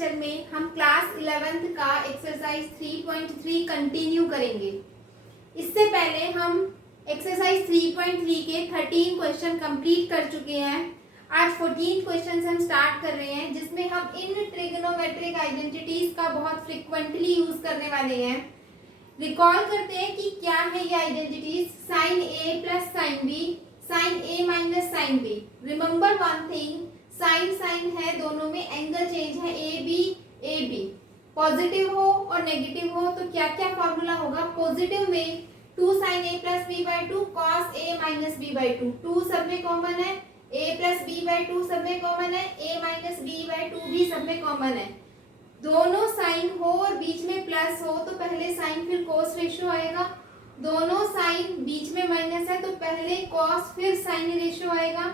Lecture में हम class 11th का एक्सरसाइज 3.3 कंटिन्यू करेंगे। इससे पहले हम एक्सरसाइज 3.3 के 13 क्वेश्चन कंप्लीट कर चुके हैं। आज 14 क्वेश्चन हम स्टार्ट कर रहे हैं, जिसमें हम इन ट्रिग्नोमेट्रिक आइडेंटिटीज का बहुत फ्रिक्वेंटली यूज करने वाले हैं। रिकॉल करते हैं कि क्या है ये identities, sine A plus sine B, sine A minus sine B. Remember one thing, sine sine है, दोनों में एंगल चेंज है ए बी। पॉजिटिव हो और नेगेटिव हो तो क्या क्या फॉर्मूला होगा। पॉजिटिव में 2 sin a plus B by 2 cos a minus B by 2, 2 सब में कॉमन है, a प्लस बी बाई 2 सब में कॉमन है, a माइनस बी बाई 2 भी सब में कॉमन है। दोनों साइन हो और बीच में प्लस हो तो पहले साइन फिर cos रेशियो आएगा। दोनों साइन बीच में माइनस है तो पहले cos फिर साइन रेशियो आएगा।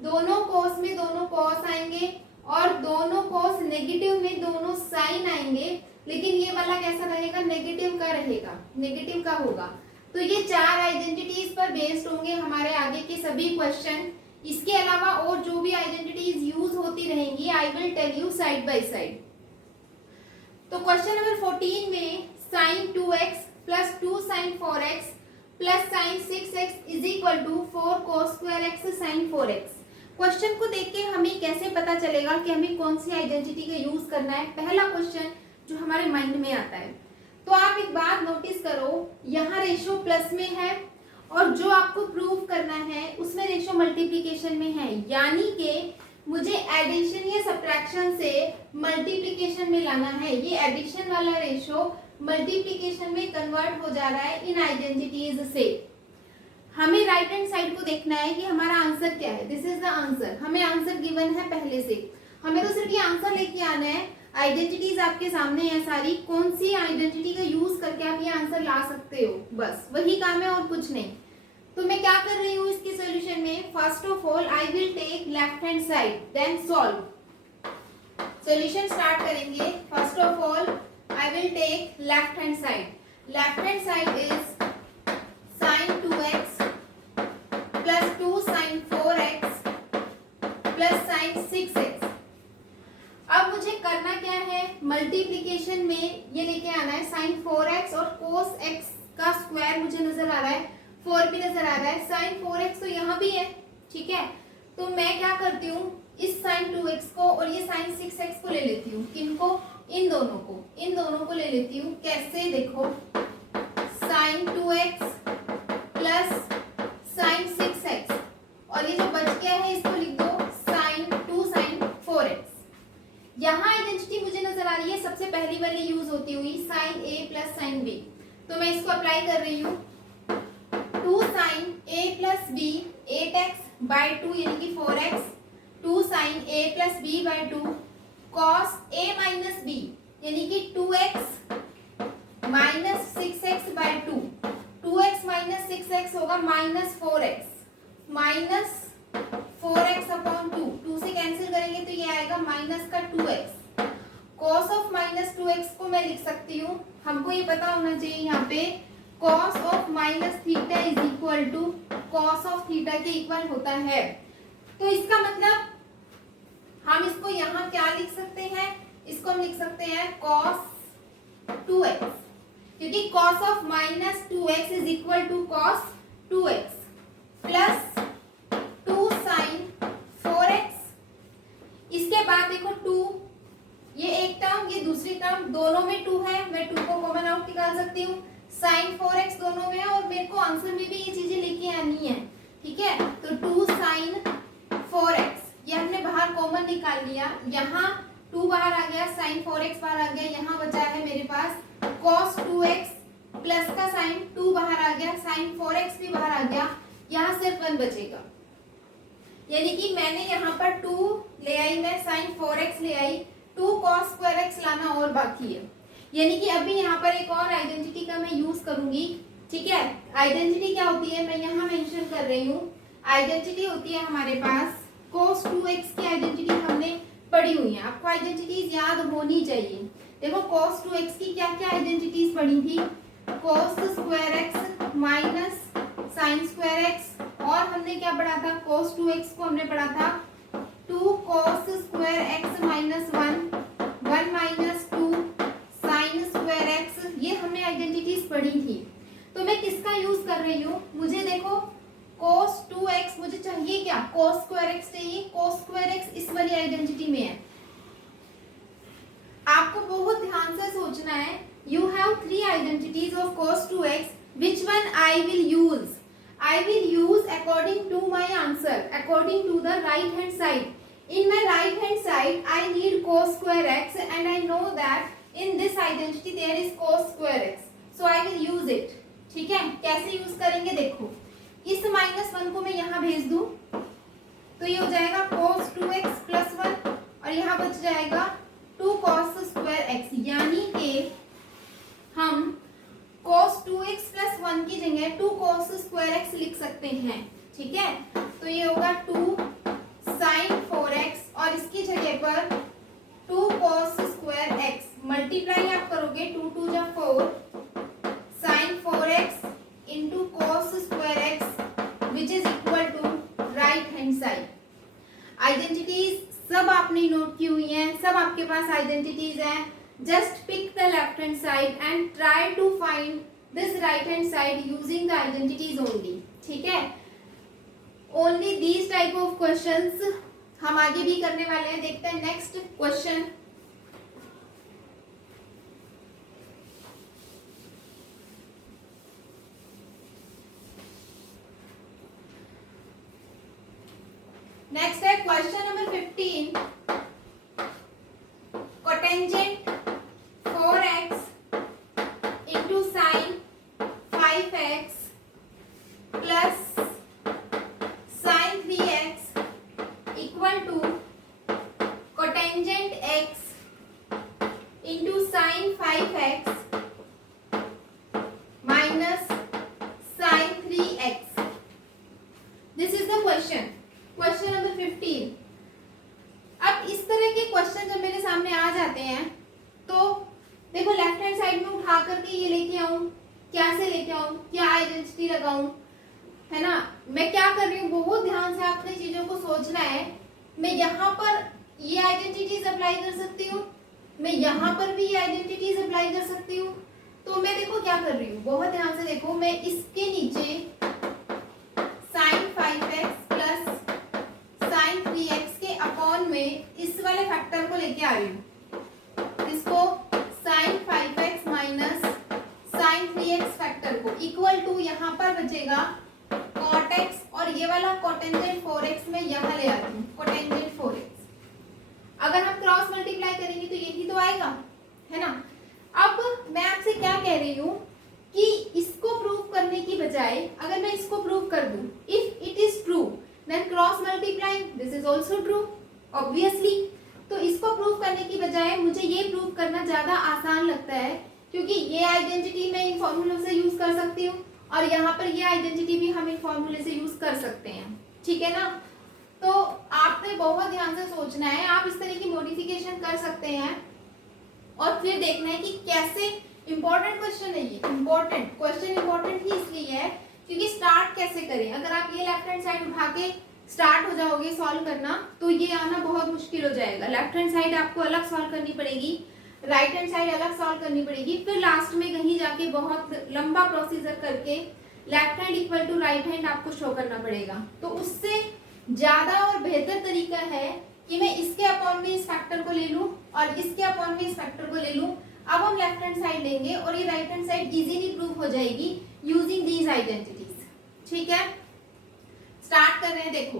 दोनों cos में दोनों cos आएंगे और दोनों cos नेगेटिव में दोनों साइन आएंगे, लेकिन ये वाला कैसा रहेगा, नेगेटिव का रहेगा, नेगेटिव का होगा। तो ये 4 आइडेंटिटीज पर बेस्ड होंगे हमारे आगे के सभी क्वेश्चन। इसके अलावा और जो भी आइडेंटिटीज यूज होती रहेंगी I will tell you side by side. तो क्वेश्चन नंबर 14 में sin 2x plus 2 sin 4x plus sin 6x is equal to 4 cos square x sin 4x। Question को देख के हमें कैसे पता चलेगा कि हमें कौन सी आइडेंटिटी का यूज करना है। पहला क्वेश्चन जो हमारे माइंड में आता है, तो आप एक बात नोटिस करो, यहाँ रेशियो प्लस में है और जो आपको प्रूव करना है उसमें रेशियो मल्टीप्लिकेशन में है, यानी कि मुझे एडिशन या सब्ट्रैक्शन से मल्टीप्लिकेशन में लाना है। ये एडिशन वाला रेशियो मल्टीप्लिकेशन में कन्वर्ट हो जा रहा है इन आइडेंटिटीज से। हमें राइट हैंड साइड को देखना है कि हमारा आंसर क्या है। दिस इज द आंसर, हमें आंसर गिवन है पहले से, हमें तो सिर्फ ये आंसर लेके आना है। आइडेंटिटीज आपके सामने है सारी, कौन सी आइडेंटिटी का यूज करके आप ये आंसर ला सकते हो, बस वही काम है और कुछ नहीं। तो मैं क्या कर रही हूँ इसके सॉल्यूशन में, first of all I will take left hand side then solve. Solution start करेंगे। First of all I will take left hand side. Left hand side is sin 2x plus 2 sin 4x plus sin 6x। अब मुझे करना क्या है, multiplication में ये लेके आना है sin 4x और cos x का स्क्वायर मुझे नजर आ रहा है, 4 भी नजर आ रहा है, sin 4x तो यहाँ भी है, ठीक है। तो मैं क्या करती हूँ, इस sin 2x को और ये sin 6x को ले लेती हूँ। किनको, इन दोनों को ले लेती हूँ। कैसे, देखो sin 2x plus sin 6x और ये जो बच गया है इसको लिख दो sin 2 sin 4x। यहाँ आइडेंटिटी मुझे नजर आ रही है सबसे पहली वाली यूज होती हुई sin a plus sin b, तो मैं इसको अप्लाई कर रही हूँ। 2 sin a plus b 8x by 2 यानी कि 4x, 2 sin a plus b by 2 cos a minus b यानी कि 2x minus 6x by 2, 2x minus 6x होगा माइनस 4x अपॉन 2 से कैंसिल करेंगे तो ये आएगा माइनस का 2x। cos of minus 2x को मैं लिख सकती हूँ, हमको ये पता होना चाहिए यहाँ पे cos of minus theta is equal to cos of theta के इक्वल होता है। तो इसका मतलब हम इसको यहाँ क्या लिख सकते हैं, इसको हम लिख सकते हैं cos 2x, क्योंकि cos of minus 2x is equal to cos 2x plus 2 sin 4x। इसके बाद देखो 2, ये एक टर्म ये दूसरी टर्म, दोनों में 2 है, मैं 2 को कॉमन आउट निकाल सकती हूँ। sin 4x दोनों में है और मेरे को आंसर में भी ये चीजें लेके आनी है, ठीक है। तो 2 sin 4x ये हमने बाहर कॉमन निकाल लिया, यहाँ 2 बाहर आ गया, sin 4x बाहर आ गया, यहाँ बचा है मेरे पास cos 2x प्लस का sin 2 बाहर आ गया, sin 4x भी बाहर आ गया, यहाँ सिर्फ 1 बचेगा। यानी कि मैंने यहाँ पर 2 ले आई, मैं sin 4x ले आई, 2 cos स्क्वायर x लाना और बाकी है। यानी कि अभी यहाँ पर एक और आइडेंटिटी का मैं यूज करूंगी, ठीक है। आइडेंटिटी क्या होती है, मैं यहाँ मेंशन कर रही हूँ। आइडेंटिटी होती है हमारे पास cos 2x की आइडेंटिटी हमने पढ़ी हुई है, आपको आइडेंटिटीज याद होनी चाहिए। देखो cos 2x की क्या क्या आइडेंटिटीज पढ़ी थी, cos square x minus sin square x, और हमने क्या पढ़ा था, cos 2x को हमने पढ़ा था 2 cos स्क्वायर x माइनस 1 रही हूँ, मुझे देखो cos 2x मुझे चाहिए क्या, cos स्क्वायर x चाहिए, cos स्क्वायर x इस वाली आइडेंटिटी में है। आपको बहुत ध्यान से सोचना है। You have 3 identities of cos 2x, which one I will use? I will use according to my answer, according to the right hand side. In my right hand side I need cos square x and I know that in this identity there is cos square x, so I will use it। ठीक है, कैसे use करेंगे देखो, इस -1 को मैं यहाँ भेज दूं तो ये हो जाएगा cos 2x + 1 और यहाँ बच जाएगा 2 cos square x, यानी कि हम cos 2x + 1 की जगह 2 cos square x लिख सकते हैं। ठीक है, तो ये होगा 2 sin 4x और इसकी जगह पर 2 cos square x, मल्टीप्लाई आप करोगे 2 2 जा 4 sin 4x into cos square x which is equal to right hand side। Identities सब आपने नोट की हुई हैं, सब आपके पास आइडेंटिटीज हैं। Just pick the left hand side and try to find this right hand side using the identities only। ठीक है, only these type of questions हम आगे भी करने वाले हैं। देखते हैं नेक्स्ट क्वेश्चन। नेक्स्ट है question number 15। Cotangent 4x into sin 5x plus sin 3x equal to cotangent x into sin 5x minus sin 3x। This is the question, question number 15। अब इस तरह के क्वेश्चन जब मेरे सामने आ जाते हैं तो देखो लेफ्ट हैंड साइड में उठा करके ये लेके आऊं, क्या से लेके आऊं, क्या आइडेंटिटी लगाऊं, है ना। मैं क्या कर रही हूँ, बहुत ध्यान से आपने चीजों को सोचना है। मैं यहाँ पर ये आइडेंटिटीज अप्लाई कर सकती हूँ, मैं यहाँ पर भी ये आइडेंटिटीज अप्लाई कर सकती हूँ। तो मैं देखो क्या कर रही हूँ, बहुत ध्यान से देखो, मैं इसके नीचे sin 5x plus sin 3x के अपॉन में इस वाले फैक्टर को लेके आ रही हूँ, इसको sin 5x minus sin 3x factor को इक्वल टू यहाँ पर बचेगा cot x और ये वाला कोटेंजेंट 4x में यहाँ ले आती हूँ, कोटेंजेंट 4x। अगर हम क्रॉस मल्टीप्लाई करेंगे तो यही तो आएगा, है ना। अब मैं आपसे क्या कह रही हूँ कि इसको प्रूव करने की बजाय अगर मैं इसको प्रूव कर दूं, if it is true then cross multiplying this is also true obviously. तो इसको प्रूव करने की बजाय मुझे ये प्रूव करना ज्यादा आसान लगता है, क्योंकि ये आइडेंटिटी मैं इन फॉर्मूलों से यूज कर सकती हूँ और यहाँ पर ये आइडेंटिटी भी हम इन फॉर्मूले से यूज कर सकते हैं। ठीक है ना, तो आपने बहुत ध्यान से सोचना है। आप इस तरह की मॉडिफिकेशन कर सकते हैं और फिर देखना है कि कैसे। इंपॉर्टेंट क्वेश्चन है ये, इंपॉर्टेंट क्वेश्चन इंपॉर्टेंट ही इसलिए है क्योंकि स्टार्ट कैसे करें। अगर आप ये लेफ्ट हैंड साइड उठा के स्टार्ट हो जाओगे सॉल्व करना तो ये आना बहुत मुश्किल हो जाएगा। लेफ्ट हैंड साइड आपको अलग सॉल्व करनी पड़ेगी, राइट हैंड साइड अलग सॉल्व करनी पड़ेगी, फिर लास्ट में कहीं जाके बहुत लंबा प्रोसीजर करके left hand equal to right hand आपको शो करना पड़ेगा। तो उससे ज्यादा और बेहतर तरीका है कि मैं इसके अपॉन में इस फैक्टर को ले लूं और इसके अपॉन में इस फैक्टर को ले लूं। अब हम लेफ्ट हैंड साइड लेंगे और ये right hand side easily prove हो जाएगी यूजिंग दीज आइडेंटिटीज। ठीक है, स्टार्ट कर रहे हैं। देखो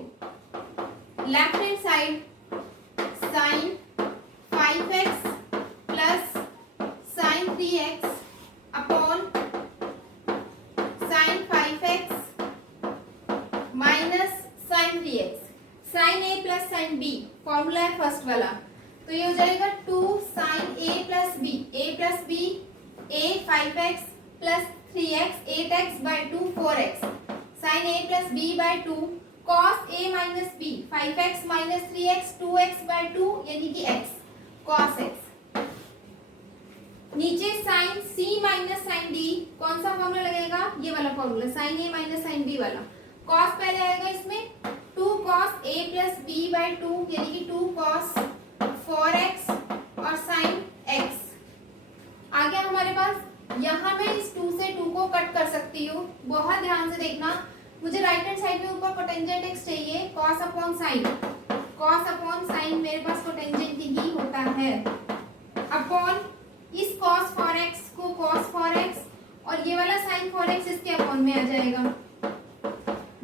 left hand side sin 5x plus sin 3x upon sin 5x minus sin 3x, sin a plus sin b formula है फर्स्ट वाला, तो ये हो जाएगा 2 sin a plus b, a plus b a 5x plus 3x 8x by 2 4x sin a plus b by 2 cos a minus b 5x minus 3x 2x by 2 यानी कि x cos x। नीचे sin c minus sin d कौन सा formula लगेगा, ये वाला formula sin a minus sin b वाला। cos पहले आएगा इसमें 2 cos a plus b by 2 यानी कि 2 cos 4x और sin x आ गया हमारे पास। यहाँ मैं इस 2 से 2 को कट कर सकती हूँ, बहुत ध्यान कोटेंजेंट एक्स चाहिए, cos upon sign, cos upon sign मेरे पास कोटेंजेंट ही होता है, अपॉन इस कॉस फॉर एक्स को कॉस फॉर एक्स और ये वाला साइन फॉर एक्स इसके अपॉन में आ जाएगा।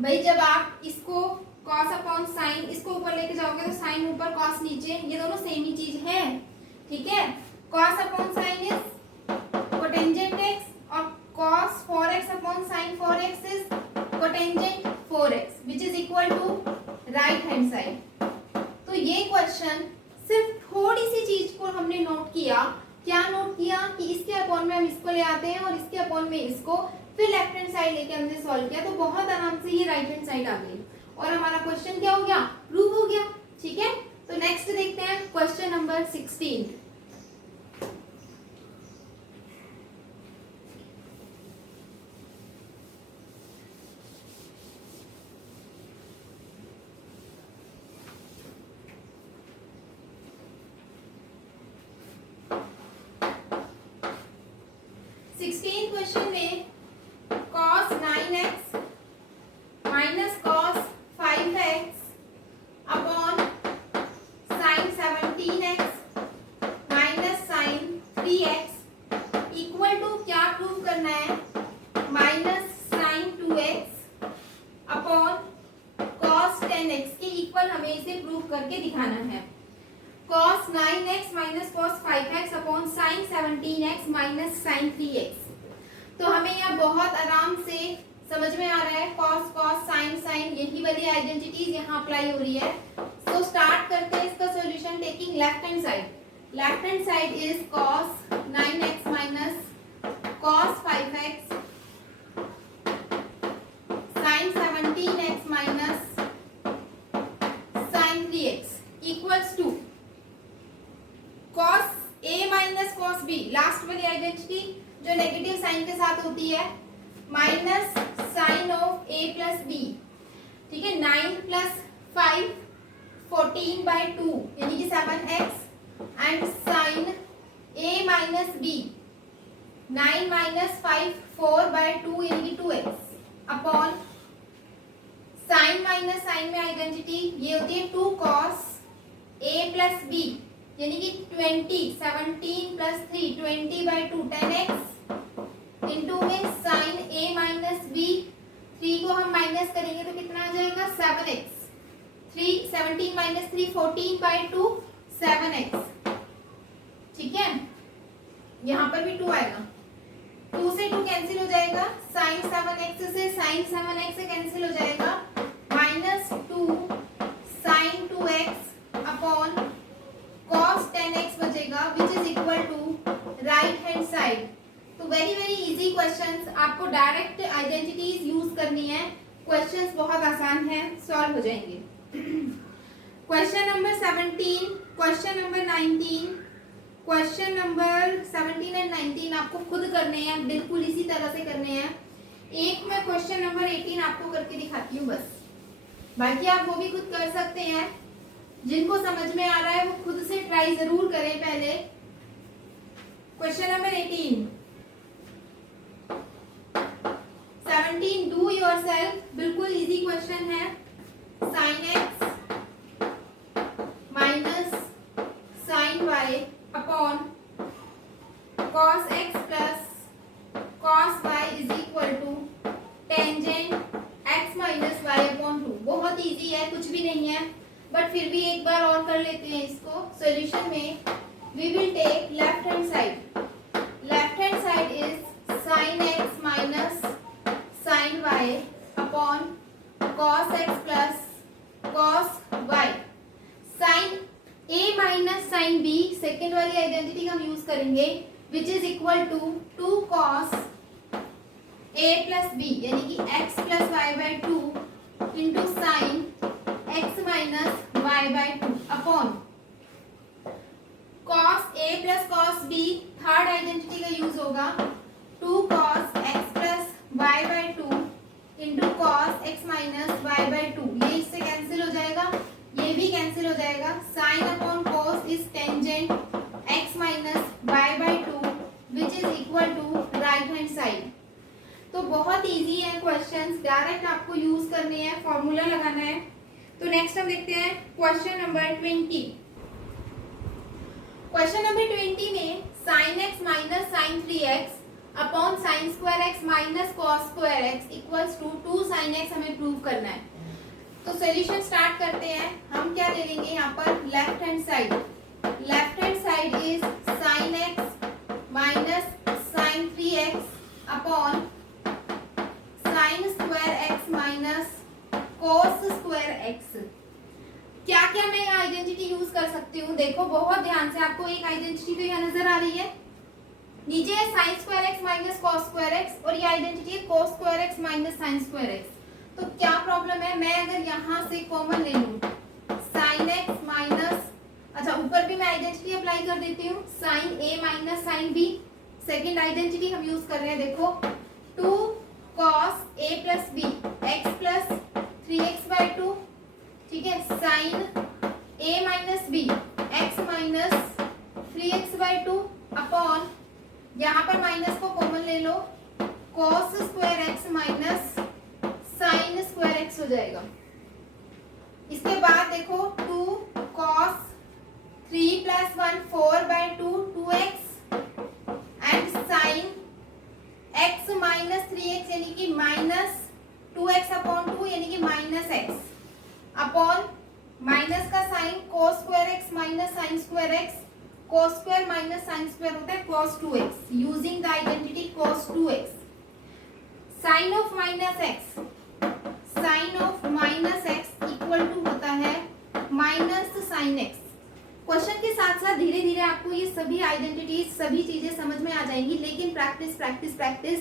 भाई जब आप इसको कॉस अपॉन साइन इसको ऊपर लेके जाओगे तो साइन ऊपर कॉस नीचे, ये दोनों सेम ही चीज है, ठीक है। Cos upon sine is cotangent X और cos four X upon sine four X is cotangent four X which is equal to right hand side. तो ये क्वेश्चन सिर्फ थोड़ी सी चीज को हमने नोट किया, क्या नोट किया कि इसके अपॉन में हम इसको ले आते हैं और इसके अपॉन में इसको, फिर लेफ्ट हैंड साइड लेके हमने सॉल्व किया तो बहुत आराम से ये राइट हैंड साइड आ गई और हमारा क्वेश्चन क्या हो गया, प्रूव हो गया, ठीक है। तो नेक्स्ट देखते हैं क्वेश्चन नंबर 16। क्वेश्चन में cos 9x minus cos 5x upon sin 17x minus sin 3x equal to क्या प्रूव करना है, minus sin 2x upon cos 10x के इक्वल हमें इसे प्रूव करके दिखाना है। cos 9x minus cos 5x upon sin 17x minus sin 3x। तो हमें यह बहुत आराम से समझ में आ रहा है, cos cos sin sin यही वाली आइडेंटिटीज यहाँ अप्लाई हो रही है। तो स्टार्ट करते हैं इसका solution taking left hand side. Left hand side is cos 9x minus cos 5x sin 17x minus sin 3x equals to cos a minus cos b, last वाली आइडेंटिटी जो नेगेटिव साइन के साथ होती है, minus sign of a plus b, ठीक है। 9 plus 5 14/2 यानी कि 7x and sine a minus b 9 minus 5 4/2 यानी कि 2x upon sine minus sine में आइडेंटिटी ये होती है 2 cos a प्लस b यानी कि 20 17 प्लस 3 20/2 10x इंटू में साइन a माइनस b, 3 को हम माइनस करेंगे तो कितना आ जाएगा 7x, 3 17 माइनस 3 14/2 7x, ठीक है। यहाँ पर भी 2 आएगा, 2 से 2 कैंसिल हो जाएगा, साइन 7x से साइन 7x से कैंसिल हो जाएगा, minus 2 sign 2x upon cos 10x बचेगा which is equal to right hand side. तो वेरी इजी क्वेश्चंस, आपको डायरेक्ट आइडेंटिटीज यूज करनी है, क्वेश्चंस बहुत आसान है, सॉल्व हो जाएंगे। Question number 17, question number 19, question number 17 and 19 आपको खुद करने हैं, बिल्कुल इसी तरह से करने हैं। एक मैं क्वेश्चन नंबर 18 आपको करके दिखाती हूँ बस, बाकी आप वो भी खुद कर सकते हैं। जिनको समझ में आ रहा है वो खुद से ट्राई जरूर करें पहले। क्वेश्चन नंबर 18 17 डू योरसेल्फ, बिल्कुल इजी क्वेश्चन है। Sine X minus sine Y upon cos X plus cos Y is equal to tangent X minus Y upon 2। बहुत इजी है, कुछ भी नहीं है, बट फिर भी एक बार और कर लेते हैं इसको। सॉल्यूशन में we will take left hand side, left hand side is sine X minus sine Y upon cos X plus cos Y. Sine A minus sine B, second वाली आइडेंटिटी हम यूज करेंगे, which is equal to 2 cos A plus B यानी कि x plus Y by 2 into sine x minus Y by 2 upon cos a plus cos b, third identity का use होगा 2 cos x plus Y by 2 into cos x minus Y by 2। ये इससे cancel हो जाएगा, ये भी cancel हो जाएगा। Sine upon cos is tangent x minus Y by 2 which is equal to right hand side. तो बहुत इजी इजी है क्वेश्चंस, डायरेक्ट आपको यूज करने हैं, फॉर्मूला लगाना है। तो नेक्स्ट हम देखते हैं क्वेश्चन नंबर 20। क्वेश्चन नंबर 20 में sin x minus sine 3x upon sine square x minus cos square x equals to 2 sin x हमें प्रूव करना है। तो सॉल्यूशन स्टार्ट करते हैं। हम क्या ले लेंगे यहाँ पर, left hand side. Left hand side is sin x minus sine 3x upon sine square x minus cos square x। क्या क्या मैं आइडेंटिटी यूज कर सकती हूँ, देखो बहुत ध्यान से। आपको एक आइडेंटिटी तो यहाँ नजर आ रही है, नीचे है sign square X minus cos square X, और ये आइडेंटिटी है cos square X minus sine square x. तो क्या प्रॉब्लम है, मैं अगर यहाँ से कॉमन ले लूँ साइन एक्स माइनस, अच्छा ऊपर भी मैं आइडेंटिटी अप्लाई कर देती हूँ, sine A minus sine B. Second identity हम यूज कर रहे हैं, देखो 2 cos A plus B X plus 3x/2, ठीक है, sine a minus B X minus 3x/2 upon, यहाँ पर माइनस को कॉमन ले लो, cos square X minus sine square X हो जाएगा। इसके बाद देखो 2 cos 3 + 1 4/2 2x and sine x minus 3x यानी कि माइनस 2x/2 यानी कि माइनस x अपॉन माइनस का sine cos square x minus sine square x, cos square minus sine square होता है cos 2x, using the identity cos 2x। Sine of minus x, sine of minus x equal to होता है minus sign x। Question के साथ साथ धीरे धीरे आपको ये सभी आइडेंटिटीज, सभी चीजें समझ में आ जाएंगी, लेकिन प्रैक्टिस प्रैक्टिस प्रैक्टिस,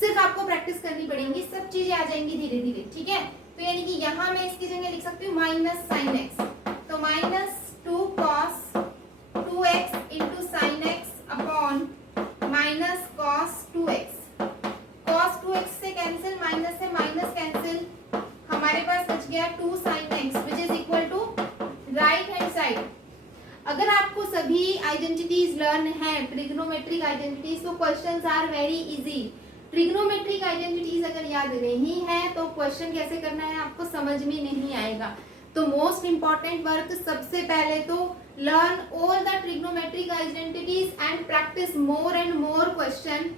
सिर्फ आपको प्रैक्टिस करनी पड़ेगी, सब चीजें आ जाएंगी धीरे धीरे, ठीक है। तो यानी कि यहाँ मैं इसकी जगह लिख सकती हूँ माइनस साइन एक्स, तो minus 2 cos 2x into sine X upon minus cos 2x। Cos 2x से कैंसिल, माइनस से माइनस कैंसिल, हमारे पास बच गया 2 sine X which is equal to right hand side. अगर आपको सभी आइडेंटिटीज लर्न है, ट्रिग्नोमेट्रिक आइडेंटिटीज, तो questions are very easy. Trigonometric identities अगर याद नहीं है तो क्वेश्चन कैसे करना है आपको समझ में नहीं आएगा। तो मोस्ट इंपॉर्टेंट वर्क, सबसे पहले तो learn all the trigonometric identities and practice more and more question.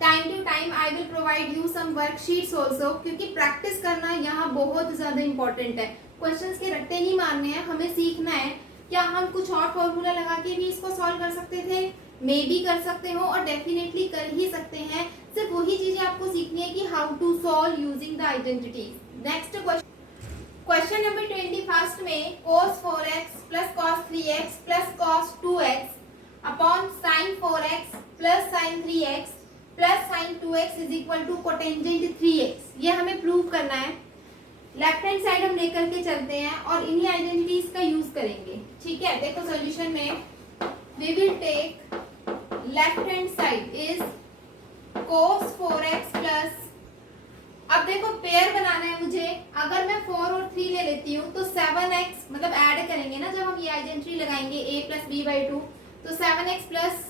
Time to time I will provide you some worksheets also, क्योंकि प्रैक्टिस करना यहाँ बहुत ज्यादा इंपॉर्टेंट है। क्वेश्चंस के रट्टे नहीं मारने हैं, हमें सीखना है। क्या हम कुछ और फॉर्मूला लगा के भी इसको सॉल्व कर सकते थे? मे बी कर सकते हो, और डेफिनेटली कर ही सकते हैं। सिर्फ वही चीजें आपको सीखनी है कि how to solve using the identities. Next question number 21 में cos 4x plus cos 3x plus cos 2x upon sin 4x plus sin 3x plus sin 2x is equal to cotangent 3x, ये हमें prove करना है। Left hand side हम लेकर के चलते हैं और इन्हीं आइडेंटिटीज का यूज करेंगे, ठीक है। देखो सॉल्यूशन में we will take left hand side is cos 4x plus, अब देखो पेयर बनाना है मुझे। अगर मैं 4 और 3 ले लेती हूँ तो 7x, मतलब ऐड करेंगे ना जब हम ये आइडेंटिटी लगाएंगे a प्लस b बाई 2, तो 7x plus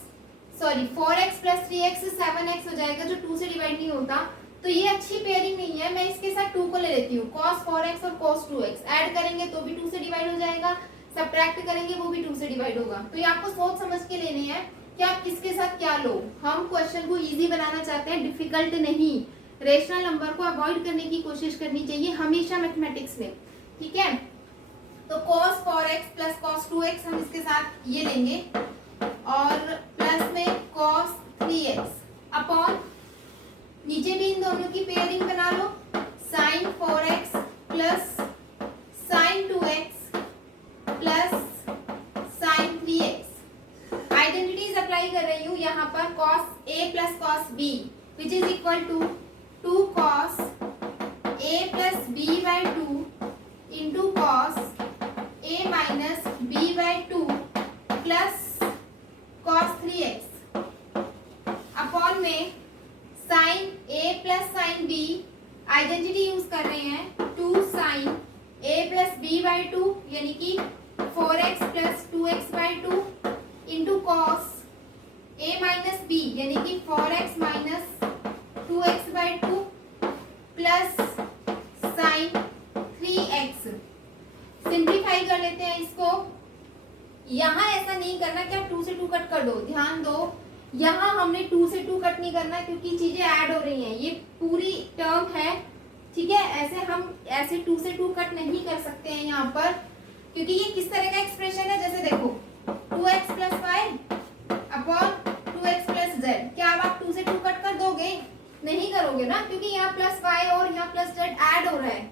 4x plus 3x 7x हो जाएगा, जो 2 से डिवाइड नहीं होता। तो ये अच्छी पेयरिंग नहीं है, मैं इसके साथ 2 को ले लेती हूँ। cos 4x और cos 2x ऐड करेंगे तो भी 2 से डिवाइड हो जाएगा, सब्ट्रैक्ट करेंगे वो भी 2 से डिवाइड होगा। तो ये आपको सोच समझ के लेने हैं कि आप किसके साथ क्या लो। हम क्वेश्चन को इजी बनाना चाहते हैं, डिफिकल्ट नहीं। रेशनल नंबर को अवॉइड करने की कोशिश करनी चाहिए हमेशा मैथमेटिक्स में, ठीक है। तो cos 4x plus cos 2x हम इसके साथ ये लेंगे, और प्लस में cos 3x अपॉन, नीचे भी इन दोनों की पेयरिंग बना लो, sin 4x plus sin 2x plus sin 3x। Identities apply कर रही हूँ यहाँ पर, cos a plus cos b which is equal to 2 cos a plus b by 2 into cos a minus b by 2 plus cos 3x upon में sin a plus sin b, identity use कर रहे हैं 2 sin a plus b by 2 यानी कि 4x plus 2x by 2 into cos a minus b यानी कि 4x minus 2x by 2 plus sign 3x। Simplify कर लेते हैं इसको। यहाँ ऐसा नहीं करना कि आप 2 से 2 कट कर दो, ध्यान दो यहाँ हमने 2 से 2 कट नहीं करना क्योंकि चीजें ऐड हो रही हैं, ये पूरी टर्म है, ठीक है। ऐसे हम ऐसे 2 से 2 कट नहीं कर सकते हैं यहाँ पर, क्योंकि ये किस तरह का एक्सप्रेशन है, जैसे देखो 2x plus y upon 2x plus z. क्या अब आप 2 से 2 कट कर दोगे? नहीं करोगे ना, क्योंकि यहाँ प्लस वाई और यहाँ प्लस जेड ऐड हो रहा है।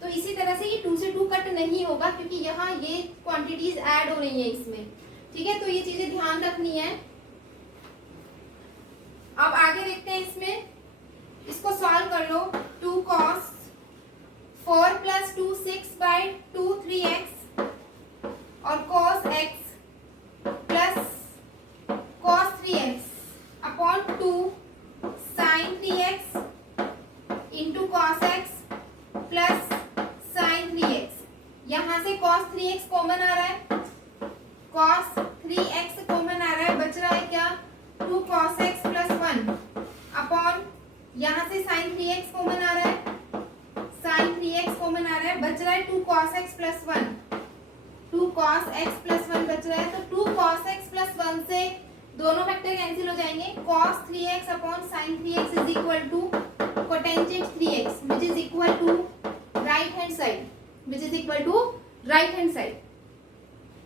तो इसी तरह से ये 2 से 2 कट नहीं होगा क्योंकि यहाँ ये क्वांटिटीज ऐड हो रही है इसमें, ठीक है। तो ये चीजें ध्यान रखनी है। अब आगे देखते हैं इसमें, इसको सॉल्व कर लो। 2 cos 4 प्लस 2 6/2 3x और cos x plus cos 3x upon 2 sin 3x into cos x plus sin 3x। यहाँ से cos 3x कॉमन आ रहा है, cos 3x कॉमन आ रहा है, बच रहा है क्या 2 cos x प्लस 1 अपॉन यहाँ से sin 3x कॉमन आ रहा है, sin 3x कॉमन आ रहा है, बच रहा है 2 cos x plus 1, 2 cos x plus 1 बच रहा है। तो 2 cos x प्लस 1 से दोनों फैक्टर कैंसिल हो जाएंगे। cos 3x upon sin 3x is equal to cotangent 3x which is equal to right hand side, which is equal to right hand side.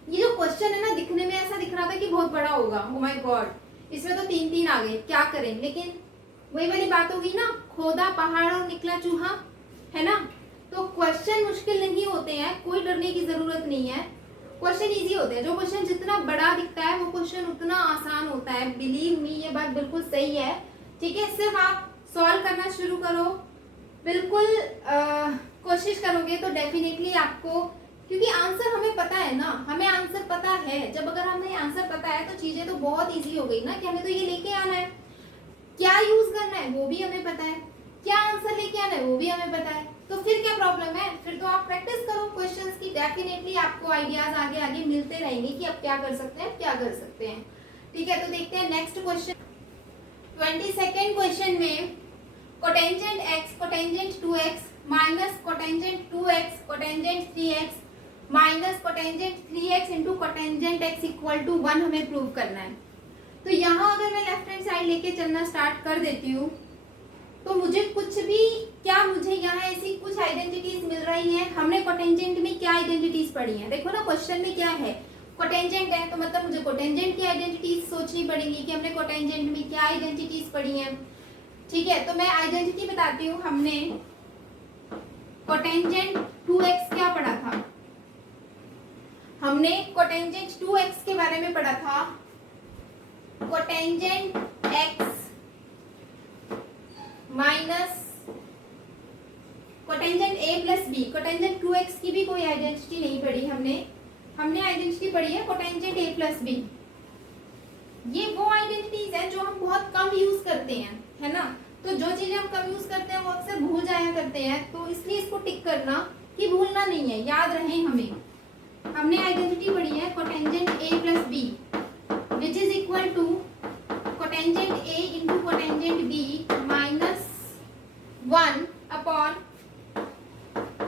ये जो क्वेश्चन है ना, दिखने में ऐसा दिख रहा था कि बहुत बड़ा होगा, ओ माय गॉड, इसमें तो 3 आ गए, क्या करें। लेकिन वही वाली बात होगी ना, खोदा पहाड़ और निकला चूहा, है ना। तो क्वेश्चन मुश्किल नहीं होते हैं, कोई डरने की जरूरत नहीं है, क्वेश्चन इजी होते हैं। जो क्वेश्चन जितना बड़ा दिखता है वो क्वेश्चन उतना आसान होता है, बिलीव मी, ये बात बिल्कुल सही है, ठीक है। सिर्फ आप सॉल्व करना शुरू करो, बिल्कुल कोशिश करोगे तो डेफिनेटली आपको, क्योंकि आंसर हमें पता है ना, हमें आंसर पता है। जब अगर हमें आंसर पता है तो चीजें तो बहुत इजी हो गई ना, कि हमें तो ये लेके आना है, क्या यूज करना है वो भी हमें पता है, क्या आंसर लेके आना है वो भी हमें पता है। तो फिर क्या प्रॉब्लम है, फिर तो आप प्रैक्टिस करो क्वेश्चंस की, डेफिनेटली आपको आइडियाज आगे आगे मिलते रहेंगे कि अब क्या कर सकते हैं, क्या कर सकते हैं, ठीक है। तो देखते हैं नेक्स्ट क्वेश्चन। 22nd क्वेश्चन में cotangent x cotangent 2x minus cotangent 2x cotangent 3x minus cotangent 3x into cotangent x equal to 1 हमें प्रूव करना है। तो यहाँ अगर मैं लेफ्ट हैंड साइड लेके चलना स्टार्ट कर देती हूँ तो मुझे कुछ भी, क्या मुझे यहाँ ऐसी कुछ आइडेंटिटीज मिल रही हैं। हमने कोटेंजेंट में क्या आइडेंटिटीज पढ़ी हैं, देखो ना क्वेश्चन में क्या है, कोटेंजेंट है, तो मतलब मुझे कोटेंजेंट की आइडेंटिटीज सोचनी पड़ेगी कि हमने कोटेंजेंट में क्या आइडेंटिटीज पढ़ी हैं, ठीक है। तो मैं आइडेंटिटी बताती हूँ। हमने कोटेंजेंट 2x क्या पढ़ा था, हमने कोटेंजेंट 2x के बारे में पढ़ा था, cotangent x minus cotangent a plus b। Cotangent 2x की भी कोई आइडेंटिटी नहीं पढ़ी हमने आइडेंटिटी पढ़ी है कोटेंजेंट a प्लस b। ये वो आइडेंटिटीज है जो हम बहुत कम यूज करते हैं, है ना। तो जो चीजें हम कम यूज करते हैं वो अक्सर भूल जाया करते हैं, तो इसलिए इसको टिक करना कि भूलना नहीं है, याद रहे हमें। हमने आइडेंटिटी पढ़ी है cotangent a plus b which is equal to cotangent a into cotangent b minus 1 upon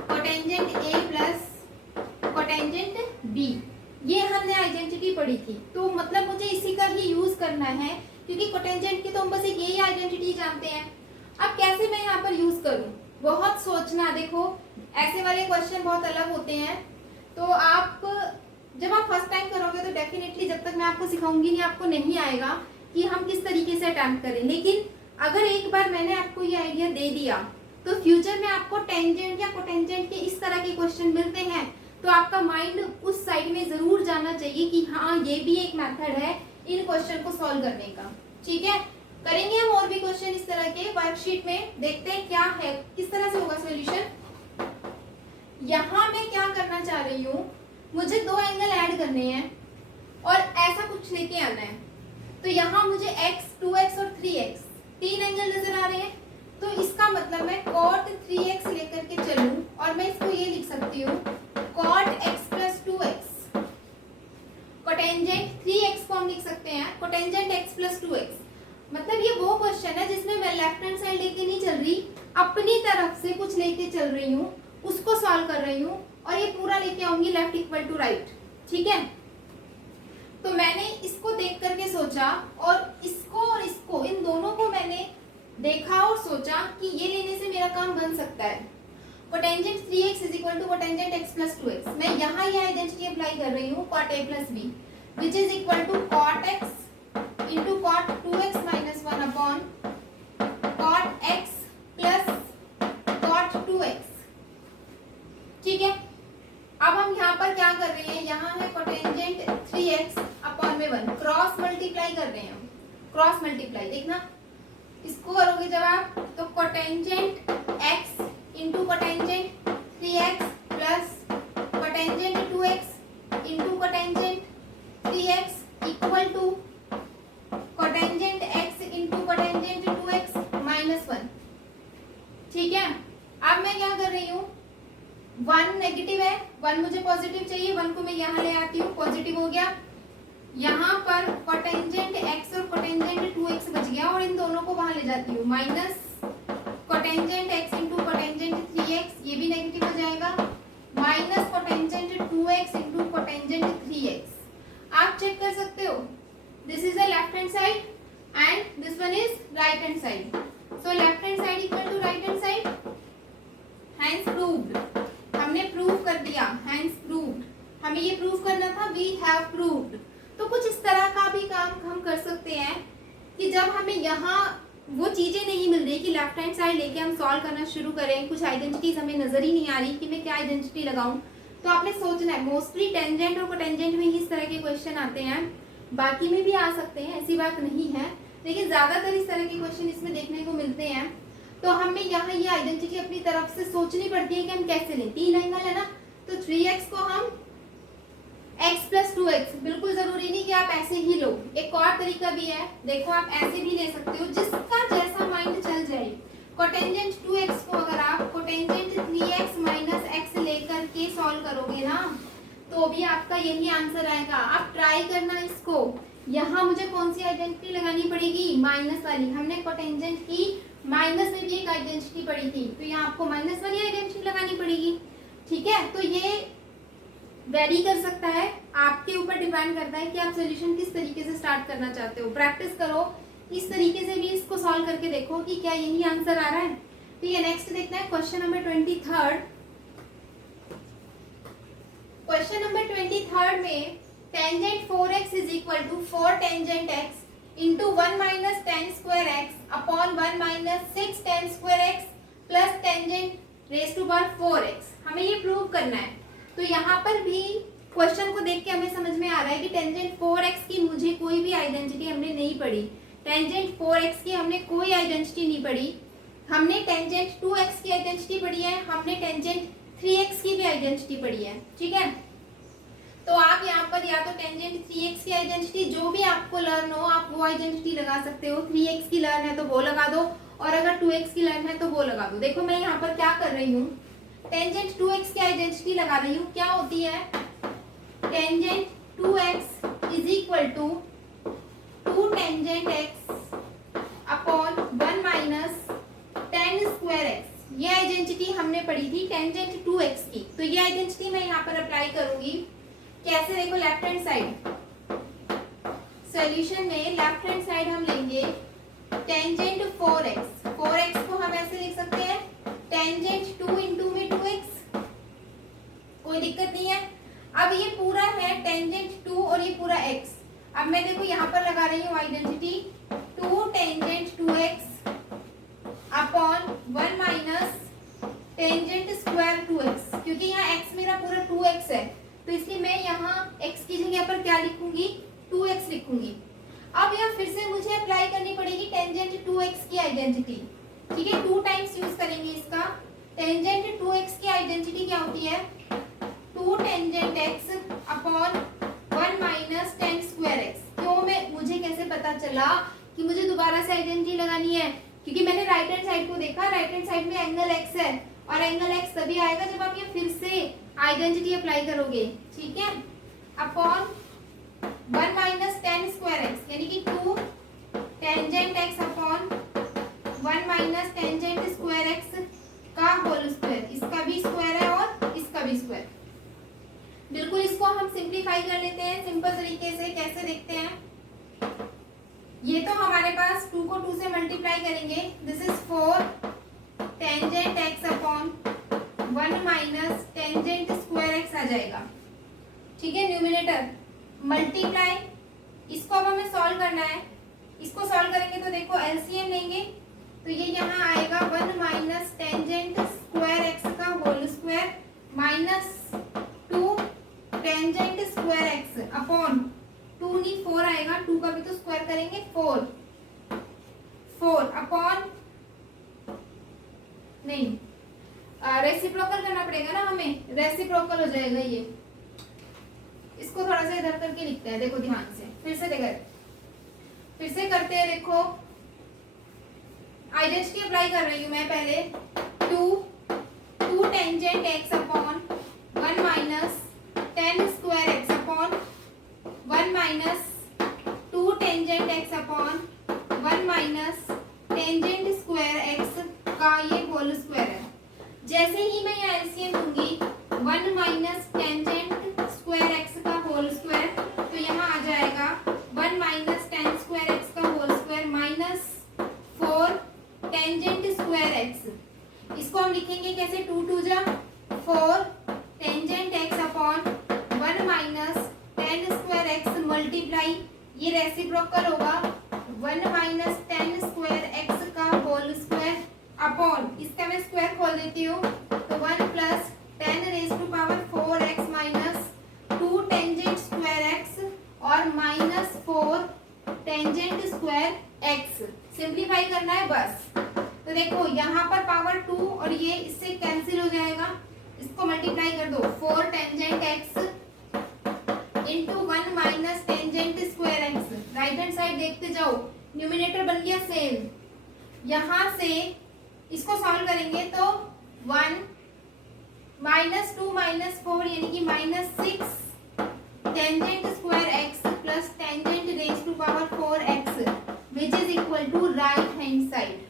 cotangent a plus cotangent b। ये हमने आइडेंटिटी पढ़ी थी, तो मतलब मुझे इसी का ही यूज करना है, क्योंकि कोटेंजेंट की तो हम बस एक यही आइडेंटिटी जानते हैं। अब कैसे मैं यहाँ पर यूज करूँ, बहुत सोचना। देखो ऐसे वाले क्वेश्चन बहुत अलग होते हैं, तो आप जब आप फर्स्ट टाइम करोगे तो डेफिनेटली जब तक मैं आपको सिखाऊंगी नहीं, आपको नहीं आएगा कि हम किस तरीके से अटेम्प्ट करें। लेकिन अगर एक बार मैंने आपको ये आइडिया दे दिया तो फ्यूचर में आपको टेंजेंट या कोटेंजेंट के इस तरह के क्वेश्चन मिलते हैं तो आपका माइंड उस साइड में जरूर जाना चाहिए कि हाँ ये भी एक मेथड है इन क्वेश्चन को सॉल्व करने का, ठीक है। करेंगे हम और भी क्वेश्चन इस तरह के वर्कशीट में, देखते हैं क्या है, किस तरह से होगा सॉल्यूशन। यहाँ मैं क्या करना चाह रही हूँ, मुझे 2 एंगल ऐड करने हैं और ऐसा कुछ लेके आना है। तो यहाँ मुझे x 2x और 3x 3 एंगल नजर आ रहे हैं, तो इसका मतलब मैं cot 3x लेकर के चलूं और मैं इसको ये लिख सकती हूँ cot x plus 2x। Cotangent 3x को हम लिख सकते हैं कोटेंजेंट x प्लस 2x। मतलब ये वो क्वेश्चन है जिसमें मैं लेफ्ट हैंड साइड लेके नहीं चल रही, अपनी तरफ से कुछ लेके चल रही हूँ, उसको सॉल्व कर रही हूँ और ये पूरा लेके आऊंगी लेफ्ट इक्वल टू राइट। ठीक है, तो मैंने इसको देख करके सोचा और इसको इन दोनों को मैंने देखा और सोचा कि ये लेने से मेरा काम बन सकता है। Cotangent 3x is equal to cotangent x plus 2x। मैं यहाँ ये आइडेंटिटी अप्लाई कर रही हूँ cot a plus b which is equal to cot x into cot 2x minus 1 upon cot x plus cot 2x। ठीक है, अब हम यहाँ पर क्या कर रहे हैं, यहाँ है कोटेंजेंट 3x अपॉन में 1, क्रॉस मल्टीप्लाई कर रहे हैं हम, क्रॉस मल्टीप्लाई। देखना इसको करोगे जब आप, तो cotangent x into cotangent 3x plus cotangent 2x into cotangent 3x equal to cotangent x into cotangent 2x minus 1। ठीक है, अब मैं क्या कर रही हूँ, 1 नेगेटिव है, 1 मुझे पॉजिटिव चाहिए, 1 को मैं यहाँ ले आती हूँ, पॉजिटिव हो गया। यहाँ पर कोटेंजेंट x और कोटेंजेंट 2x बच गया और इन दोनों को वहां ले जाती हूँ, minus cotangent x into cotangent 3x, ये भी नेगेटिव हो जाएगा, minus cotangent 2x into cotangent 3x। आप चेक कर सकते हो, this is the left hand side and this one is right hand side. So left hand side equal to right hand side, hence proved. हमने prove कर दिया, hence proved. हमें ये prove करना था, वी हैव प्रूव्ड। तो कुछ इस तरह का भी काम हम कर सकते हैं कि जब हमें यहाँ वो चीजें नहीं मिल रही कि लेफ्ट हैंड साइड लेके हम सॉल्व करना शुरू करें, कुछ आइडेंटिटीज हमें नजर ही नहीं आ रही कि मैं क्या आइडेंटिटी लगाऊं, तो आपने सोचना है। मोस्टली टेंजेंट और कोटेंजेंट में ही इस तरह के क्वेश्चन आते हैं, बाकी में भी आ सकते हैं, ऐसी बात नहीं है, लेकिन ज्यादातर इस तरह के क्वेश्चन इसमें देखने को मिलते हैं। तो हमें यहाँ ये आइडेंटिटी अपनी तरफ से सोचनी पड़ती है कि हम कैसे लें। 3 एंगल है ना, तो 3x को हम x प्लस 2x, बिल्कुल जरूरी नहीं कि आप ऐसे ही लो, एक और तरीका भी है, देखो आप ऐसे भी ले सकते हो, जिसका जैसा माइंड चल जाए। कोटेंजेंट 2x को अगर आप कोटेंजेंट 3x माइनस x लेकर के सॉल्व करोगे ना, तो भी आपका यही आंसर आएगा। आप ट्राई करना इसको। यहाँ मुझे कौन सी आइडेंटिटी लगानी पड़ेगी, माइनस वाली। हमने कोटेंजेंट की माइनस में भी एक आइडेंटिटी पड़ी थी, तो यहाँ आपको माइनस वाली आइडेंटिटी लगानी पड़ेगी। ठीक है, तो ये वेरी कर सकता है, आपके ऊपर डिपेंड करता है कि आप सॉल्यूशन किस तरीके से स्टार्ट करना चाहते हो। प्रैक्टिस करो, इस तरीके से भी इसको सॉल्व करके देखो कि क्या यही आंसर आ रहा है। तो ये नेक्स्ट देखना है क्वेश्चन नंबर 23। क्वेश्चन नंबर 23 में tangent 4x is equal to 4 tangent x into 1 minus tan square x upon 1 minus 6 tan square x plus tangent raise to power 4x। हमें ये प्रूव करना है। तो यहाँ पर भी क्वेश्चन को देख के हमें समझ में आ रहा है कि टेंजेंट 4x की मुझे कोई भी आइडेंटिटी हमने नहीं पढ़ी, टेंजेंट 4x की हमने कोई आइडेंटिटी नहीं पढ़ी, हमने टेंजेंट 2x की आइडेंटिटी पढ़ी है, हमने टेंजेंट 3x की भी आइडेंटिटी पढ़ी है। ठीक है, तो आप यहाँ पर या तो टेंजेंट 3x की आइडेंटिटी जो भी आपको लर्न हो आप वो आइडेंटिटी लगा सकते हो। 3x की लर्न है तो वो लगा दो, और अगर 2x की लर्न है तो वो लगा दो। देखो मैं यहाँ पर क्या कर रही हूँ, टेंजेंट 2x की आइडेंटिटी लगा रही हूँ। क्या होती है, tangent 2x is equal to 2 tangent x upon 1 minus tan square x। ये आइडेंटिटी हमने पढ़ी थी टेंजेंट 2x की, तो ये आइडेंटिटी मैं यहाँ पर अप्लाई करूंगी। कैसे, देखो लेफ्ट हैंड साइड सॉल्यूशन में लेफ्ट हैंड साइड हम लेंगे टेंजेंट 4x। 4x को हम ऐसे लिख सकते हैं टेंजेंट 2 इंटू में 2x, कोई दिक्कत नहीं है। अब ये पूरा है टेंजेंट 2 और ये पूरा x। अब मैं देखो यहाँ पर लगा रही हूँ identity 2 tangent 2x upon 1 minus tangent square 2x, क्योंकि यहाँ x मेरा पूरा 2x है, तो इसलिए मैं यहाँ x की जगह पर क्या लिखूंगी, 2x लिखूंगी। अब यहाँ फिर से मुझे अप्लाई करनी पड़ेगी टेंजेंट 2x की आइडेंटिटी। ठीक है, 2 टाइम्स यूज करेंगे इसका। टेंजेंट 2x की आइडेंटिटी क्या होती है, 2 tangent x upon 1 minus tan square x। क्यों, मैं मुझे कैसे पता चला कि मुझे दोबारा से आइडेंटिटी लगानी है, क्योंकि मैंने राइट हैंड साइड को देखा, राइट हैंड साइड में एंगल x है, और एंगल x तभी आएगा जब आप ये फिर से आइडेंटिटी अप्लाई करोगे। ठीक है, upon 1 minus tan square x, यानी कि 2 tangent x upon 1 minus tangent square x कर लेते हैं सिंपल तरीके से। कैसे देखते हैं, ये तो हमारे पास 2 को 2 से मल्टीप्लाई करेंगे, this is 4 tangent x upon 1 minus tangent square x आ जाएगा। ठीक है, न्यूमिनेटर मल्टीप्लाई, इसको अब हमें सॉल्व करना है। इसको सॉल्व करेंगे तो देखो एलसीएम लेंगे तो ये यहाँ आएगा 1 माइनस टेंजेंट स्क्वायर एक्स का whole square minus 2 tangent square x upon 2 नहीं 4 आएगा, 2 का भी तो स्क्वायर करेंगे 4 अपॉन नहीं रेसिप्रोकल करना पड़ेगा ना हमें, रेसिप्रोकल हो जाएगा ये। इसको थोड़ा सा इधर करके लिखते हैं, देखो ध्यान से, फिर से करते हैं। देखो आइडेंटिटी अप्लाई कर रही हूं मैं पहले। 2 tangent x upon 1 minus tan square x upon 1 minus 2 tangent x upon 1 minus tangent square x का ये होल स्क्वायर है। जैसे ही मैं यहाँ एलसीएम दूंगी 1 माइनस टेंजेंट स्क्वायर एक्स का होल स्क्वायर, तो यहाँ आ जाएगा 1 माइनस टेन स्क्वायर एक्स का whole square minus 4 tangent square x. इसको हम लिखेंगे कैसे, 2 2 जा 4 tangent x upon 1 minus tan square x multiply, ये रेसिप्रोकल होगा 1 माइनस टेन स्क्वायर एक्स का होल स्क्वायर अपॉन, इसका मैं स्क्वायर खोल देती हूँ तो 1 plus 10 raise to power 4x minus 2 tangent square X और minus 4 tangent square X. Simplify करना है बस। तो देखो यहाँ पर पावर 2 और ये इससे कैंसिल हो जाएगा, इसको मल्टीप्लाई कर दो 4 tangent x into 1 minus tangent square x. Right hand side देखते जाओ, न्यूमिनेटर बन गया सेम। यहाँ से इसको सॉल्व करेंगे तो 1 माइनस 2 माइनस 4 यानी कि minus 6 tangent square x plus tangent raise to power 4x which is equal to right hand side.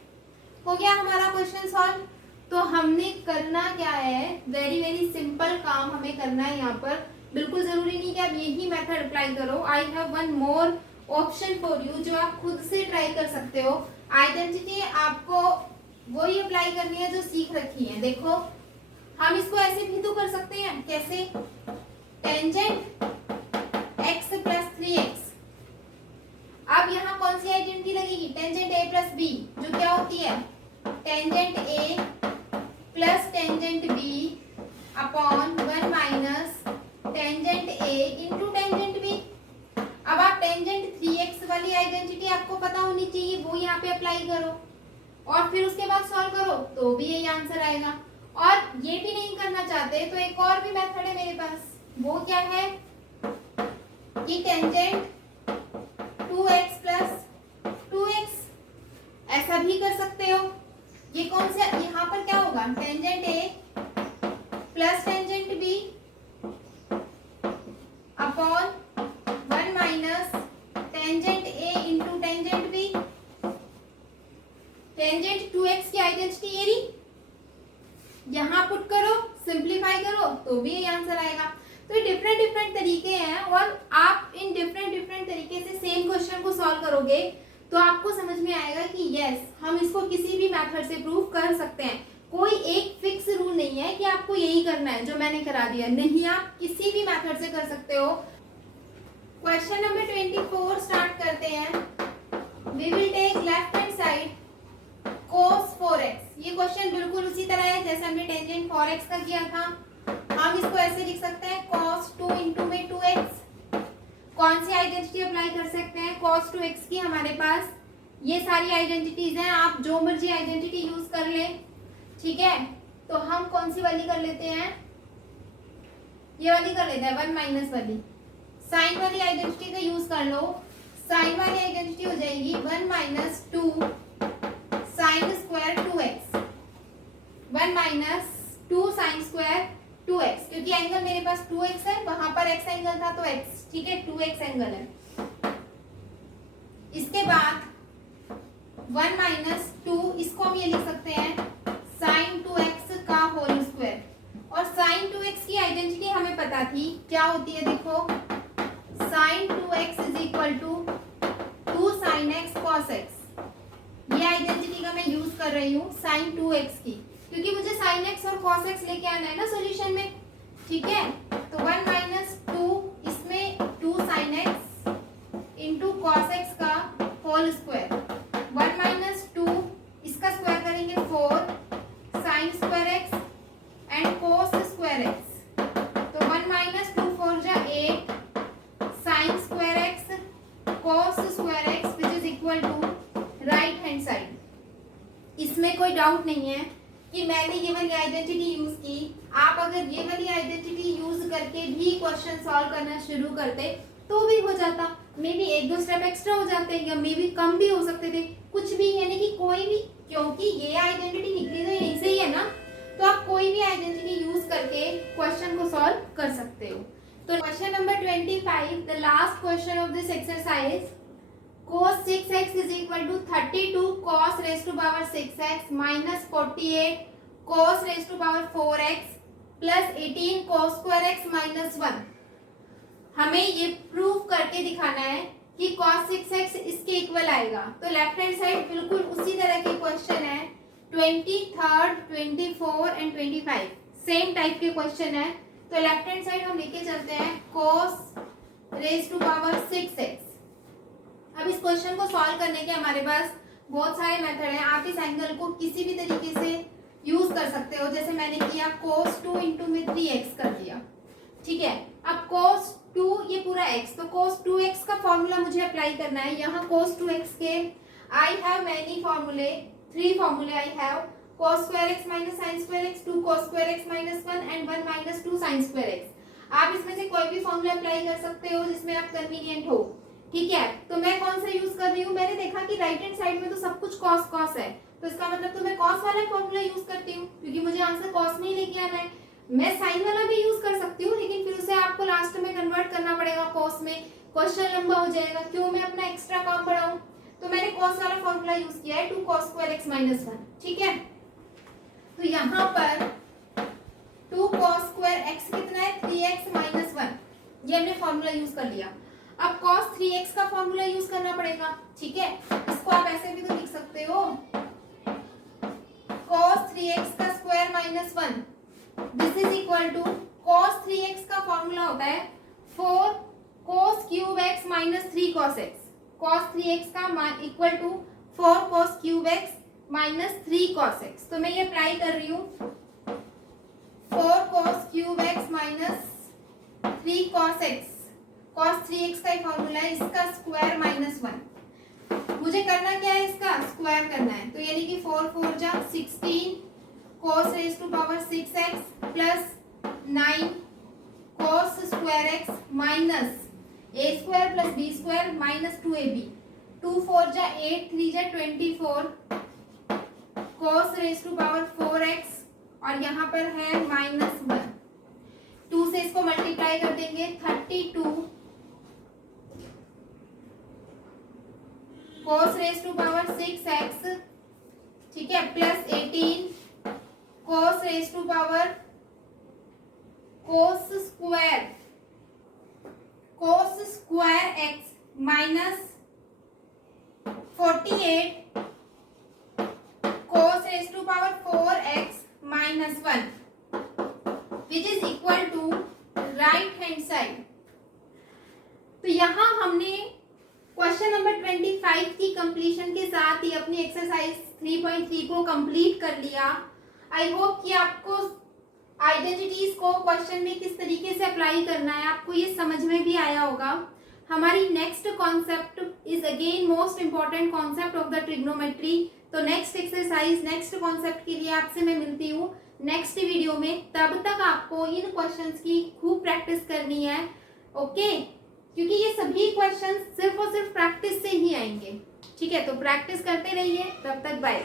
हो गया हमारा क्वेश्चन सॉल्व। तो हमने करना क्या है, वेरी वेरी सिंपल काम हमें करना है यहाँ पर। बिल्कुल जरूरी नहीं कि आप यही मेथड अप्लाई करो, I have one more option for you जो आप खुद से ट्राई कर सकते हो। आइडेंटिटी आपको वही अप्लाई करनी है जो सीख रखी है। देखो हम इसको ऐसे भी तो कर सकते हैं, कैसे, टेंजेंट x प्लस 3x। अब यहाँ कौन सी आइडेंटिटी लगेगी, टेंजेंट a प्लस b, जो क्या होती है tangent a plus tangent b upon 1 minus tangent a into tangent b। अब आप टेंजेंट 3x वाली आइडेंटिटी आपको पता होनी चाहिए, वो यहाँ पे अप्लाई करो और फिर उसके बाद सॉल्व करो तो भी यही आंसर आएगा। और ये भी नहीं करना चाहते तो एक और भी मेथड है मेरे पास, वो क्या है कि टेंजेंट 2x प्लस 2x, ऐसा भी कर सकते हो। ये कौन सा, यहाँ पर क्या होगा, tangent a plus tangent b upon 1 minus tangent a into tangent b। Tangent 2x की आइडेंटिटी ये रही, यहाँ पुट करो सिंप्लीफाई करो तो भी ये आंसर आएगा। तो डिफरेंट तरीके हैं और आप इन डिफरेंट तरीके से सेम क्वेश्चन को सॉल्व करोगे तो आपको समझ में आएगा कि यस हम इसको किसी भी मेथड से प्रूव कर सकते हैं। कोई एक फिक्स रूल नहीं है कि आपको यही करना है जो मैंने करा दिया, नहीं, आप किसी भी मेथड से कर सकते हो। क्वेश्चन नंबर 24 स्टार्ट करते हैं। We will take left hand side cos 4x। ये क्वेश्चन बिल्कुल उसी तरह है जैसे हमने टेंजेंट 4x का किया था। हम इसको ऐसे लिख सकते हैं cos 2 इंटू में 2x। कौन सी आइडेंटिटी अप्लाई कर सकते हैं, cos 2x की हमारे पास ये सारी आइडेंटिटीज हैं, आप जो मर्जी आइडेंटिटी यूज कर ले, ठीक है। तो हम कौन सी वाली कर लेते हैं, ये वाली कर लेते हैं 1 माइनस वाली। साइन वाली आइडेंटिटी का यूज कर लो, साइन वाली आइडेंटिटी हो जाएगी 1 minus 2 sine square 2x, 1 minus 2 sine square 2x, क्योंकि एंगल मेरे पास 2x है, वहां पर x एंगल था तो x, ठीक है, 2x एंगल है। इसके बाद 1 माइनस 2, इसको हम ये लिख सकते हैं साइन 2x का होल स्क्वायर। और साइन 2x की आइडेंटिटी हमें पता थी क्या होती है, देखो रही हूँ sin 2x की, क्योंकि मुझे sin x और cos x लेके आना है ना सॉल्यूशन में, ठीक है। तो 1 माइनस 2 इसमें 2 sin x into cos x का होल स्क्वायर, 1 माइनस 2 इसका स्क्वायर करेंगे 4 sin square x and cos square x। तो 1 माइनस 2 4 जा 8 sin square x cos square x which is equal to right hand side. इसमें कोई doubt नहीं है कि मैंने ये वाली आइडेंटिटी यूज की। आप अगर ये वाली आइडेंटिटी यूज करके भी क्वेश्चन सॉल्व करना शुरू करते तो भी हो जाता, मे बी 1-2 स्टेप एक्स्ट्रा हो जाते या मे बी कम भी हो सकते थे, कुछ भी, यानी कि कोई भी, क्योंकि ये आइडेंटिटी निकली तो यहीं से ही है ना, तो आप कोई भी आइडेंटिटी यूज करके क्वेश्चन को सॉल्व कर सकते हो। तो question number 25, the last question of this exercise, cos 6x is equal to 32 cos raised to power 6x minus 48 cos raised to power 4x plus 18 cos square x minus 1। हमें ये prove करके दिखाना है कि cos 6x इसके equal आएगा। तो left hand side बिल्कुल उसी तरह के क्वेश्चन है, 23rd, 24 एंड 25 सेम टाइप के क्वेश्चन है। तो लेफ्ट हैंड साइड हम लेके चलते हैं cos raised to power 6x। अब इस क्वेश्चन को सॉल्व करने के हमारे पास बहुत सारे मेथड हैं। आप इस एंगल को किसी भी तरीके से यूज कर सकते हो, जैसे मैंने किया cos 2 इंटू में 3x कर दिया, ठीक है। अब cos 2 ये पूरा x, तो cos 2x का फॉर्मूला मुझे अप्लाई करना है। यहाँ cos 2x के आई हैव मैनी फॉर्मूले, 3 फॉर्मूले I have, cos square x minus sine square x, 2 cos square x minus 1 and 1 minus 2 sign square x। आप इसमें से कोई भी फॉर्मूला अप्लाई कर सकते हो जिसमें आप कन्वीनियंट हो, ठीक है। तो मैं कौन सा यूज कर रही हूँ, मैंने देखा कि राइट हैंड साइड में तो सब कुछ cos cos है, तो इसका मतलब तो मैं cos वाला फॉर्मूला यूज करती हूँ, क्योंकि मुझे आंसर cos में ही लेके आना है। मैं साइन वाला भी यूज कर सकती हूँ, लेकिन फिर उसे आपको लास्ट में कन्वर्ट करना पड़ेगा cos में, क्वेश्चन लंबा हो जाएगा, क्यों मैं अपना एक्स्ट्रा काम बढ़ाऊं। तो मैंने cos वाला फॉर्मूला यूज किया है, 2 cos स्क्वायर x माइनस 1, ठीक है। तो यहाँ पर 2 cos स्क्वायर x कितना है, 3x माइनस 1, ये हमने फॉर्मूला यूज कर लिया। अब cos 3x का फॉर्मूला यूज करना पड़ेगा, ठीक है। इसको आप ऐसे भी तो लिख सकते हो, cos 3x का square minus 1, this is equal to cos 3x का फॉर्मूला होता है 4 cos cube x minus 3 cos x, cos 3x का equal to 4 cos cube x minus 3 cos x। तो मैं ये अप्लाई कर रही हूँ, 4 cos cube x minus 3 cos x, cos 3x का फॉर्मूला है, इसका स्क्वायर माइनस 1। मुझे करना क्या है, इसका स्क्वायर करना है, तो यानी कि 4 4 जा 16 cos raise to power 6x plus 9 cos square x minus a square plus b square minus 2ab, 2 4 जा 8 3 जा 24 cos raise to power 4x और यहाँ पर है माइनस 1, 2 से इसको मल्टीप्लाई कर देंगे 32 cos raise to power 6x, ठीक है, plus 18 cos raise to power cos square x minus 48 cos raise to power 4x minus 1 which is equal to right hand side. तो यहां हमने क्वेश्चन नंबर 25 की कंप्लीशन के साथ ही अपनी एक्सरसाइज 3.3 को कंप्लीट कर लिया। आई होप कि आपको आइडेंटिटीज को क्वेश्चन में किस तरीके से अप्लाई करना है आपको ये समझ में भी आया होगा। हमारी next concept is again most important concept of the trigonometry. तो नेक्स्ट एक्सरसाइज नेक्स्ट कॉन्सेप्ट के लिए आपसे मैं मिलती हूँ नेक्स्ट वीडियो में। तब तक आपको इन क्वेश्चंस की खूब प्रैक्टिस करनी है, ओके, क्योंकि ये सभी क्वेश्चंस सिर्फ और सिर्फ प्रैक्टिस से ही आएंगे, ठीक है। तो प्रैक्टिस करते रहिए, तब तक बाय।